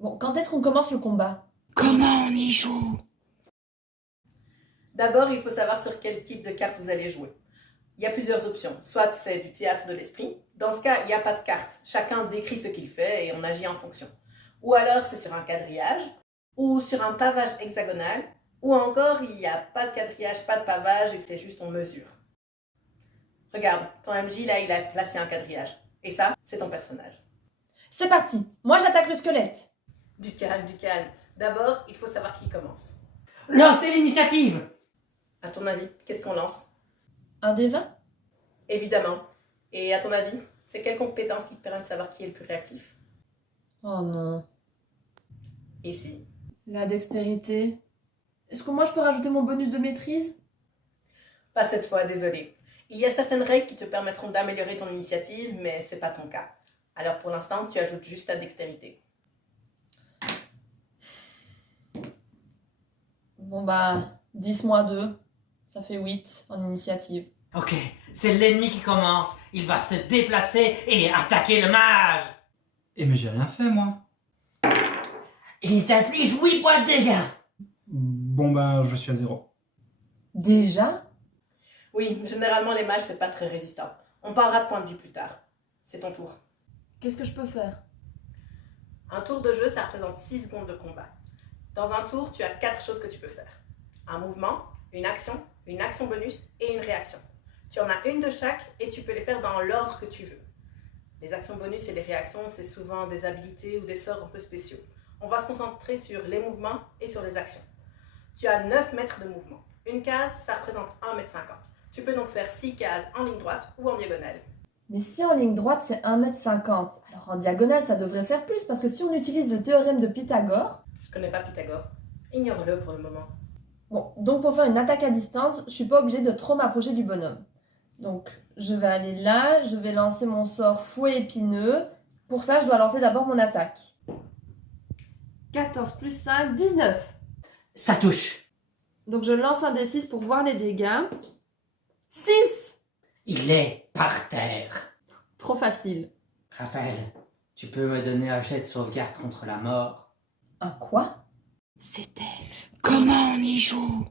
Bon, quand est-ce qu'on commence le combat? Comment on y joue? D'abord, il faut savoir sur quel type de carte vous allez jouer. Il y a plusieurs options. Soit c'est du théâtre de l'esprit. Dans ce cas, il n'y a pas de carte. Chacun décrit ce qu'il fait et on agit en fonction. Ou alors c'est sur un quadrillage, ou sur un pavage hexagonal, ou encore il n'y a pas de quadrillage, pas de pavage et c'est juste on mesure. Regarde, ton MJ là, il a placé un quadrillage. Et ça, c'est ton personnage. C'est parti. Moi, j'attaque le squelette. Du calme, du calme. D'abord, il faut savoir qui commence. Lancez l'initiative! À ton avis, qu'est-ce qu'on lance? Un des 20? Évidemment. Et à ton avis, c'est quelle compétence qui te permet de savoir qui est le plus réactif? Oh non. Et si? La dextérité. Est-ce que moi, je peux rajouter mon bonus de maîtrise? Pas cette fois, désolé. Il y a certaines règles qui te permettront d'améliorer ton initiative, mais c'est pas ton cas. Alors pour l'instant, tu ajoutes juste ta dextérité. Bon bah, 10 moins 2, ça fait 8 en initiative. Ok, c'est l'ennemi qui commence. Il va se déplacer et attaquer le mage. Mais j'ai rien fait, moi. Il t'inflige 8 points de dégâts. Bon ben, je suis à 0. Déjà? Oui, généralement les mages, c'est pas très résistant. On parlera de point de vue plus tard. C'est ton tour. Qu'est-ce que je peux faire? Un tour de jeu, ça représente 6 secondes de combat. Dans un tour, tu as 4 choses que tu peux faire. Un mouvement, une action bonus et une réaction. Tu en as une de chaque et tu peux les faire dans l'ordre que tu veux. Les actions bonus et les réactions, c'est souvent des habilités ou des sorts un peu spéciaux. On va se concentrer sur les mouvements et sur les actions. Tu as 9 mètres de mouvement. Une case, ça représente 1,50 m. Tu peux donc faire 6 cases en ligne droite ou en diagonale. Mais si en ligne droite c'est 1,50 m, alors en diagonale ça devrait faire plus, parce que si on utilise le théorème de Pythagore... Je connais pas Pythagore. Ignore-le pour le moment. Bon, donc pour faire une attaque à distance, je suis pas obligée de trop m'approcher du bonhomme. Donc je vais aller là, je vais lancer mon sort fouet épineux. Pour ça, je dois lancer d'abord mon attaque. 14 plus 5, 19. Ça touche. Donc je lance un D6 pour voir les dégâts. 6! Il est par terre. Trop facile. Raphaël, tu peux me donner un jet de sauvegarde contre la mort? Un quoi? C'était... Comment on y joue?